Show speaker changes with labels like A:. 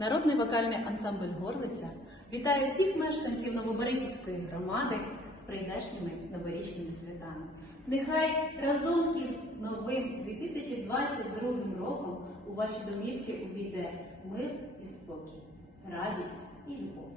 A: Народний вокальний ансамбль Горлиця вітає всіх мешканців Новоборисівської громади з прийдешніми новорічними святами. Нехай разом із новим 2022 роком у ваші домівки увійде мир і спокій, радість і любов.